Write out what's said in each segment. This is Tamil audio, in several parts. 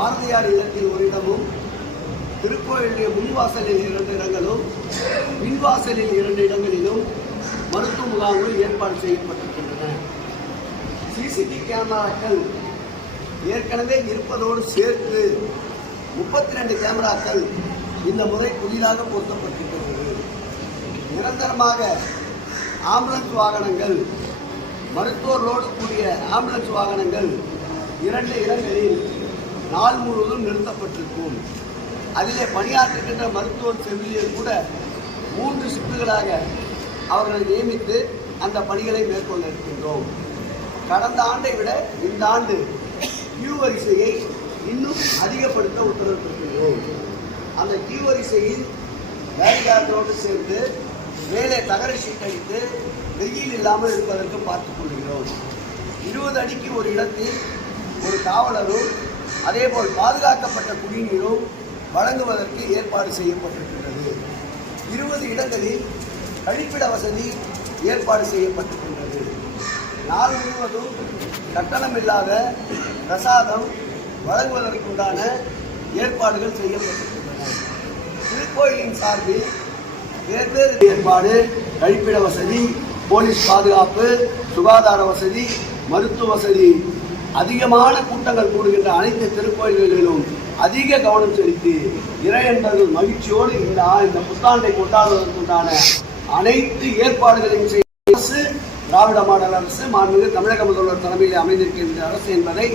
பாரதியார் இல்லத்தில் ஒரு இடமும் திருக்கோயிலுடைய முன்வாசலில் இரண்டு இடங்களும் பின்வாசலில் இரண்டு இடங்களிலும் மருத்துவ முகாம்கள் ஏற்பாடு செய்யப்பட்டிருக்கின்றன. சிசிடிவி கேமராக்கள் ஏற்கனவே இருப்பதோடு சேர்த்து முப்பத்தி ரெண்டு கேமராக்கள் இந்த முறை புதிதாக பொருத்தப்பட்டிருக்கிறது. நிரந்தரமாக ஆம்புலன்ஸ் வாகனங்கள் மருத்துவர்களோடு கூடிய ஆம்புலன்ஸ் வாகனங்கள் இரண்டு இடங்களில் நாள் முழுவதும் நிறுத்தப்பட்டிருக்கும். அதிலே பணியாற்றுகின்ற மருத்துவர் செவிலியர் கூட மூன்று ஷிப்டுகளாக அவர்களை நியமித்து அந்த பணிகளை மேற்கொள்ள இருக்கின்றோம். கடந்த ஆண்டை விட இந்த ஆண்டு கியூ வரிசையை இன்னும் அதிகப்படுத்த உத்தரவிட்டிருக்கின்றோம். அந்த கியூ வரிசையில் வேலைக்காரர்களோடு சேர்ந்து மேலே தகர ஷீட் அடித்து வெயில் இல்லாமல் இருப்பதற்கு பார்த்துக் கொள்கிறோம். இருபது அடிக்கு ஒரு இடத்தில் ஒரு காவலரும் அதேபோல் பாதுகாக்கப்பட்ட குடிநீரும் வழங்குவதற்கு ஏற்பாடு செய்யப்பட்டிருக்கிறது இருபது இடங்களில் கழிப்பிட வசதி ஏற்பாடு செய்யப்பட்டிருக்கின்றது. நாள் முழுவதும் கட்டணமில்லாத பிரசாதம் வழங்குவதற்குண்டான ஏற்பாடுகள் செய்யப்பட்டிருக்கின்றன. திருக்கோயிலின் சார்பில் வெவ்வேறு ஏற்பாடு கழிப்பிட வசதி போலீஸ் பாதுகாப்பு சுகாதார வசதி மருத்துவ வசதி அதிகமான கூட்டங்கள் கூடுகின்ற அனைத்து திருக்கோயில்களிலும் அதிக கவனம் செலுத்தி இறையன்பர்கள் மகிழ்ச்சியோடு இந்த இந்த புத்தாண்டை கொண்டாடுவதற்குண்டான அனைத்து ஏற்பாடுகளையும் செய்ய அரசு திராவிட மாடல் அரசு மாண்புமிகு தமிழக முதல்வர் தலைமையில் அமைந்திருக்கின்ற அரசு என்பதை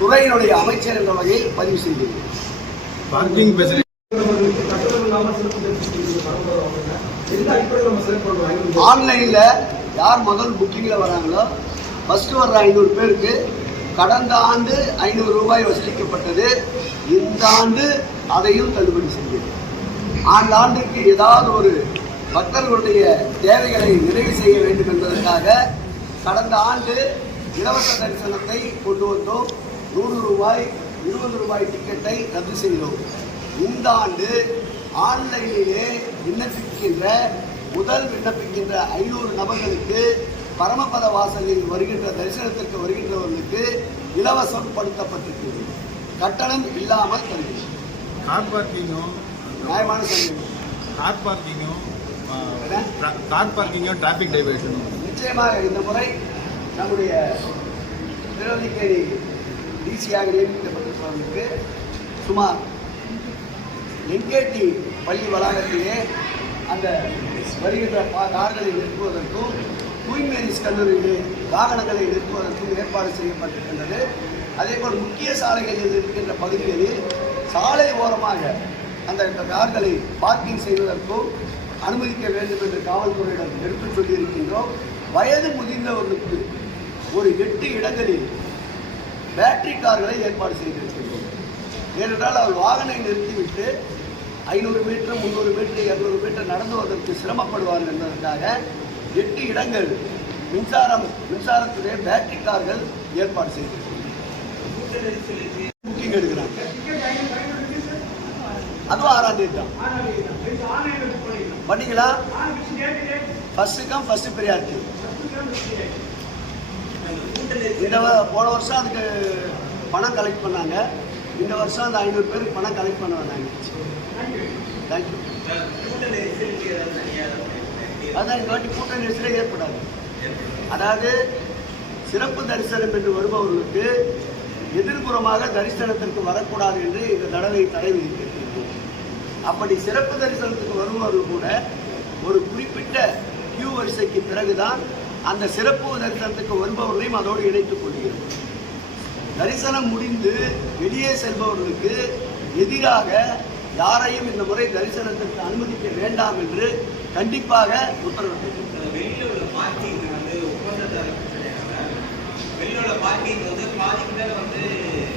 துறையினுடைய அமைச்சர் என்ற வகையில் பதிவு செய்துள்ளேன். ஆன்லைன்ல யார் முதல் புக்கிங்ல வராங்களோ ஃபர்ஸ்ட் வர்ற ஐநூறு பேருக்கு கடந்த ஆண்டு ஐநூறு ரூபாய் வசூலிக்கப்பட்டது. இந்த ஆண்டு அதையும் தள்ளுபடி செய்தது அந்த ஆண்டுக்கு ஏதாவது ஒரு பக்தர்களுடைய தேவைகளை நிறைவு செய்ய வேண்டும் என்பதற்காக கடந்த ஆண்டு இலவச தரிசனத்தை கொண்டு வந்தோம். நூறு ரூபாய் இருபது ரூபாய் டிக்கெட்டை ரத்து செய்தோம். இந்த ஆண்டு ஆன்லைனிலே விண்ணப்பிக்கின்ற முதல் விண்ணப்பிக்கின்ற ஐநூறு நபர்களுக்கு பரமபத வாசலில் வருகின்ற தரிசனத்திற்கு வருகின்றவர்களுக்கு இலவசம் படுத்தப்பட்டிருக்கிறது கட்டணம் இல்லாமல் தருகிறது கார் பார்க்கிங்கும் நியாயமான சந்தேகம் கார் பார்க்கிங்கும்? கார் பார்க்கிங்கும் டிராஃபிக் டைவர்ஷனும் நிச்சயமாக இந்த முறை நம்முடைய திருவல்லிக்கேணி டிசியாக நியமிக்கப்பட்டிருப்பவர்களுக்கு சுமார் என்கேடி பள்ளி வளாகத்திலே அந்த வருகின்ற கார்களை நிறுத்துவதற்கும் தூய்மேரிஸ் கல்லூரியிலே வாகனங்களை நிறுத்துவதற்கும் ஏற்பாடு செய்யப்பட்டிருக்கின்றது. அதேபோல் முக்கிய சாலைகளில் இருக்கின்ற பகுதிகளில் சாலை ஓரமாக அந்த இந்த கார்களை பார்க்கிங் செய்வதற்கும் அனுமதிக்க வேண்டும் என்று காவல்துறையிடம் எடுத்துச் சொல்லியிருக்கின்றோம். வயது முதிர்ந்தவர்களுக்கு ஒரு எட்டு இடங்களில் பேட்டரி கார்களை ஏற்பாடு செய்திருக்கின்றோம். ஏனென்றால் அவர் வாகனை நிறுத்திவிட்டு ஐநூறு மீட்டர் முந்நூறு மீட்டர் இரநூறு மீட்டர் நடந்துவதற்கு சிரமப்படுவார்கள் என்பதற்காக எட்டு இடங்கள் மின்சாரம் மின்சாரத்துடைய பேட்டரி கார்கள் ஏற்பாடு செய்திருக்கின்றோம் புக்கிங் எடுக்கிறாங்க. அதுவும் ஆறாம் தேதி தான். பண்ணிக்கலாம் ஃபர்ஸ்ட் கம் ஃபர்ஸ்ட் ப்ரியாரிட்டி இந்த வ- போன வருஷம் அதுக்கு பணம் கலெக்ட் பண்ணாங்க. இந்த வருஷம் அந்த ஐநூறு பேருக்கு பணம் கலெக்ட் பண்ண வந்தாங்க. தேங்க்யூ அதான் இந்த வாட்டி கூட்ட நெரிசலே ஏற்படாது. அதாவது சிறப்பு தரிசனம் என்று வருபவர்களுக்கு எதிர்புறமாக தரிசனத்திற்கு வரக்கூடாது என்று இந்த தடவை தடை விதித்திருக்கிறது. அப்படி சிறப்பு தரிசனத்துக்கு வருபவர்கள் கூட ஒரு குறிப்பிட்ட கியூ வரிசைக்கு பிறகுதான் அந்த சிறப்பு தரிசனத்துக்கு வருபவர்களையும் அதோடு இணைத்துக் கொள்கிறோம் தரிசனம் முடிந்து வெளியே செல்பவர்களுக்கு எதிராக யாரையும் இந்த முறை தரிசனத்திற்கு அனுமதிக்க வேண்டாம் என்று கண்டிப்பாக உத்தரவிட்டிருக்கிறோம் வெளியில உள்ள பார்க்கிங் வந்து ஒப்பந்ததார பிரச்சனையாக வெளியில உள்ள பார்க்கிங் வந்து பாதிக்கு மேல வந்து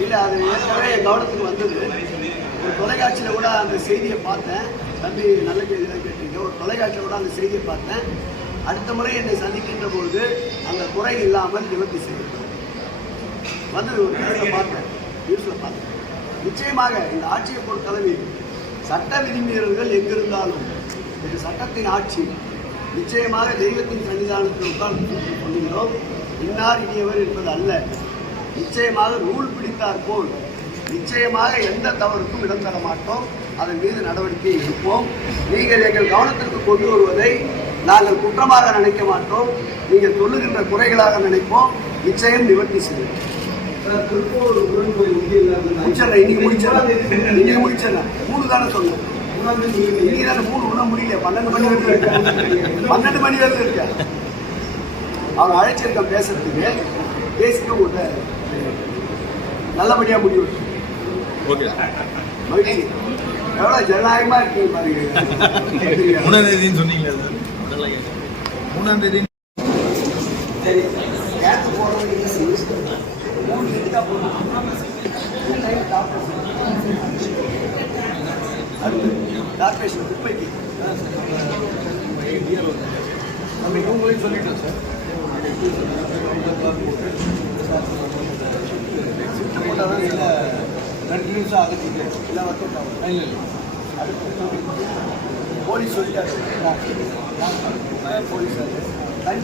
இல்லை அது ஏற்கனவே கவனத்துக்கு வந்தது. ஒரு தொலைக்காட்சியில் கூட அந்த செய்தியை பார்த்தேன். தம்பி நல்ல கேள்விதான் கேட்டீங்க. ஒரு தொலைக்காட்சியில் கூட அந்த செய்தியை பார்த்தேன். அடுத்த முறை என்னை சந்திக்கின்ற பொழுது அந்த குறை இல்லாமல் நிவர்த்தி செய்யப்படும் வந்து ஒரு பார்த்தேன். நியூஸில் பார்த்தேன். நிச்சயமாக இந்த ஆட்சியை பொறுத்தளவில் சட்ட விதிமீறல்கள் எங்கிருந்தாலும் இது சட்டத்தின் ஆட்சி. நிச்சயமாக தெய்வத்தின் சன்னிதானத்தில் உட்கார்ந்து கொள்கிறோம் இன்னார் இனியவர் என்பது அல்ல. நிச்சயமாக நூல் பிடித்தார் போல் நிச்சயமாக எந்த தவறுக்கும் இடம் தர மாட்டோம். அதன் மீது நடவடிக்கை எடுப்போம். நீங்கள் எங்கள் கவனத்திற்கு கொண்டு வருவதை நாங்கள் குற்றமாக நினைக்க மாட்டோம். நீங்கள் சொல்லுகின்ற குறைகளாக நினைப்போம். நிச்சயம் நிவர்த்தி செய்வோம். மூணு தானே சொன்னேன். இன்னைக்கு தானே மூணு ஒன்றும் முடியல. பன்னெண்டு மணி வரைக்கும் பன்னெண்டு மணி வரைக்கும் இருக்கேன். அவன் அழைச்சிருக்கேன் பேசுறதுக்கு. பேசிட்டு உங்கள்கிட்ட நல்லபடியாக முடிவு ஓகே. மகிழ்ச்சி. எவ்வளோ இருக்கீங்க பாருங்க. மூணாம் தேதின்னு சொன்னீங்களே சார். மூணாம் தேதி போடுறது ஈஸி மூணு செட்டு தான் போடணும் அடுத்து கார்பரேஷன் குப்பைக்கு நம்ம இவங்களையும் சொல்லிட்டோம் சார் போட்டால் தான் இல்லை கண்டினியூஸாக அகற்றிட்டு இல்லை ஒர்க் ஆகும் இல்லை இல்லை அடுத்து போலீஸ் சொல்லிட்டாரு போலீஸ் அது